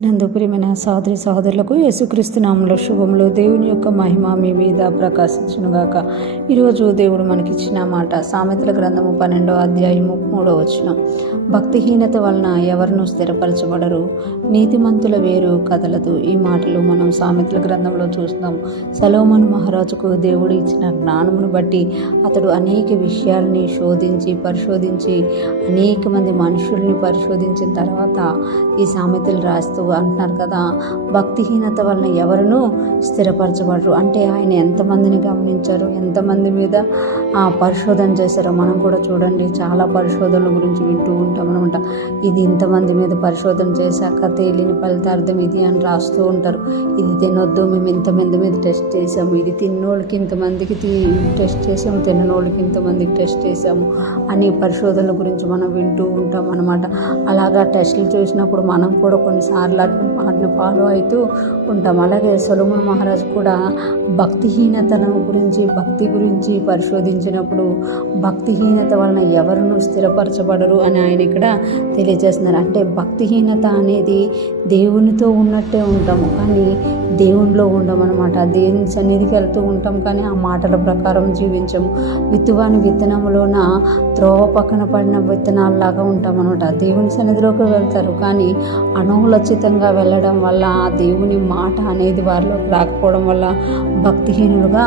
నందు ప్రియమైన సహోదరి సహోదరులకు యేసుక్రీస్తు నామములో శుభములు. దేవుని యొక్క మహిమ మీ మీద ప్రకాశించునుగాక. ఈరోజు దేవుడు మనకిచ్చిన మాట సామెతల గ్రంథము 12వ అధ్యాయము 3వ వచనం. భక్తిహీనత వలన ఎవరినూ స్థిరపరచబడరు, నీతిమంతుల వేరు కదలదు. ఈ మాటలు మనం సామెతల గ్రంథంలో చూస్తాం. సొలొమోను మహారాజుకు దేవుడు ఇచ్చిన జ్ఞానమును బట్టి అతడు అనేక విషయాల్ని పరిశోధించి అనేక మంది మనుషుల్ని పరిశోధించిన తర్వాత ఈ సామెతలు రాస్తూ అంటున్నారు కదా, భక్తిహీనత వలన ఎవరునూ స్థిరపరచబడరు. అంటే ఆయన ఎంతమందిని గమనించారు, ఎంతమంది మీద పరిశోధన చేశారో మనం కూడా చూడండి. చాలా పరిశోధనల గురించి వింటూ ఉంటాం అనమాట. ఇది ఇంతమంది మీద పరిశోధన చేశాక తేలిని ఫలితార్థం ఇది అని రాస్తూ ఉంటారు. ఇది తినొద్దు, మేము ఇంతమంది మీద టెస్ట్ చేసాము, ఇది తిన్నోళ్ళకి ఇంతమందికి టెస్ట్ చేసాము, తిననోళ్ళకి ఇంతమందికి టెస్ట్ చేసాము అని పరిశోధనల గురించి మనం వింటూ ఉంటాం అనమాట. అలాగా టెస్టులు చూసినప్పుడు మనం కూడా కొన్నిసార్లు వాటిని ఫాలో అవుతూ ఉంటాం. అలాగే సొలొమోను మహారాజు కూడా భక్తిహీనతను గురించి భక్తి గురించి పరిశోధించినప్పుడు భక్తిహీనత వలన ఎవరునూ స్థిరపరచబడరు అని ఆయన ఇక్కడ తెలియజేస్తున్నారు. అంటే భక్తిహీనత అనేది దేవునితో ఉన్నట్టే ఉంటాము కానీ దేవునిలో ఉండమన్నమాట. దేవుని సన్నిధికి వెళ్తూ ఉంటాం కానీ ఆ మాటల ప్రకారం జీవించము. విత్తువాని విత్తనములోన త్రోవ పక్కన పడిన విత్తనాలలాగా ఉంటాం అనమాట. దేవుని సన్నిధిలోకి వెళ్తారు కానీ అనౌలచితంగా వెళ్ళడం వల్ల ఆ దేవుని మాట అనేది వారిలోకి రాకపోవడం వల్ల భక్తిహీనులుగా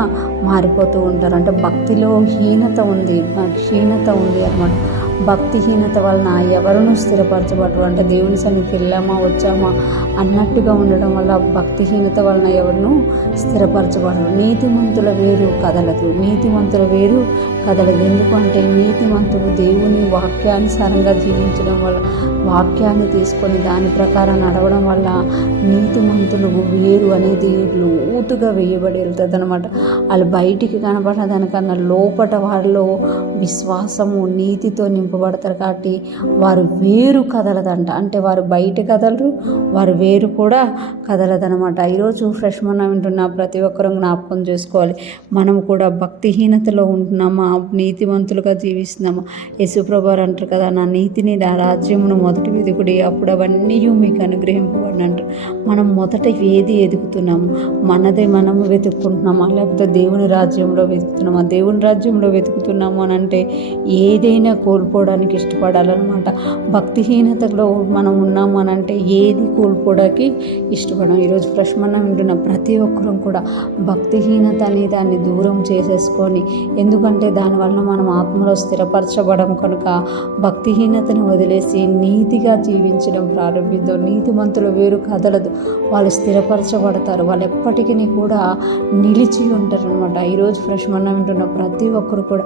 మారిపోతూ ఉంటారు. అంటే భక్తిలో క్షీణత ఉంది అన్నమాట. భక్తిహీనత వలన ఎవరునూ స్థిరపరచబడరు. అంటే దేవుని సన్నిధికి వెళ్ళామా వచ్చామా అన్నట్టుగా ఉండడం వల్ల భక్తిహీనత వలన ఎవరునూ స్థిరపరచబడరు. నీతిమంతుల వేరు కదలదు. ఎందుకంటే నీతిమంతులు దేవుని వాక్యానుసారంగా జీవించడం వల్ల, వాక్యాన్ని తీసుకొని దాని ప్రకారం నడవడం వల్ల నీతిమంతులు వేరు అనేది లోతుగా వేయబడి వెళ్తుంది అనమాట. వాళ్ళు బయటికి కనబడిన దానికన్నా లోపట వారిలో విశ్వాసము నీతితో నింపబడతారు కాబట్టి వారు వేరు కదలదంట. అంటే వారు బయట కదలరు, వారు వేరు కూడా కదలదనమాట. ఈరోజు ఫ్రెష్ మనం వింటున్న ప్రతి ఒక్కరూ జ్ఞాపకం చేసుకోవాలి, మనం కూడా భక్తిహీనతలో ఉంటున్నామా, నీతివంతులుగా జీవిస్తున్నామా? యేసుప్రభు అంటారు కదా, నా నీతిని నా రాజ్యమును మొదటి వెతుకుడి, అప్పుడు అవన్నీ మీకు అనుగ్రహింపబడి అంటారు. మనం మొదట ఏది ఎదుగుతున్నాము? మనదే మనము వెతుక్కుంటున్నామా లేకపోతే దేవుని రాజ్యంలో వెతుకుతున్నామా? దేవుని రాజ్యంలో వెతుకుతున్నాము అని అంటే ఏదైనా కోల్పోవడానికి ఇష్టపడాలన్నమాట. భక్తిహీనతలో మనం ఉన్నాము అని అంటే ఏది కోల్పోవడానికి ఇష్టపడం. ఈరోజు ప్రశ్న వింటున్న ప్రతి ఒక్కరం కూడా భక్తిహీనత అనే దాన్ని దూరం చేసేసుకొని, ఎందుకంటే దానివల్ల మనం ఆత్మలో స్థిరపరచబడం కనుక భక్తిహీనతను వదిలేసి నీతిగా జీవించడం ప్రారంభిద్దాం. నీతిమంతుల వేరు కదలదు, వాళ్ళు స్థిరపరచబడతారు, వాళ్ళు ఎప్పటికీ కూడా నిలిచి ఉంటారు అనమాట. ఈరోజు ఫ్రెష్ మనం వింటున్న ప్రతి ఒక్కరు కూడా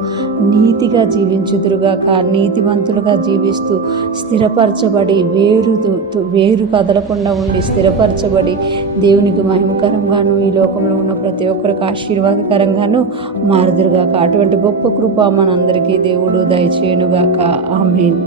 నీతిగా జీవించుదురుగాక, నీతిమంతులుగా జీవిస్తూ స్థిరపరచబడి వేరు కదలకుండా ఉండి స్థిరపరచబడి దేవునికి మహిమకరంగాను ఈ లోకంలో ఉన్న ప్రతి ఒక్కరికి ఆశీర్వాదకరంగాను మారుదురుగాక. అటువంటి గొప్ప కృప మనందరికీ దేవుడు దయచేయునుగాక. ఆమేన్.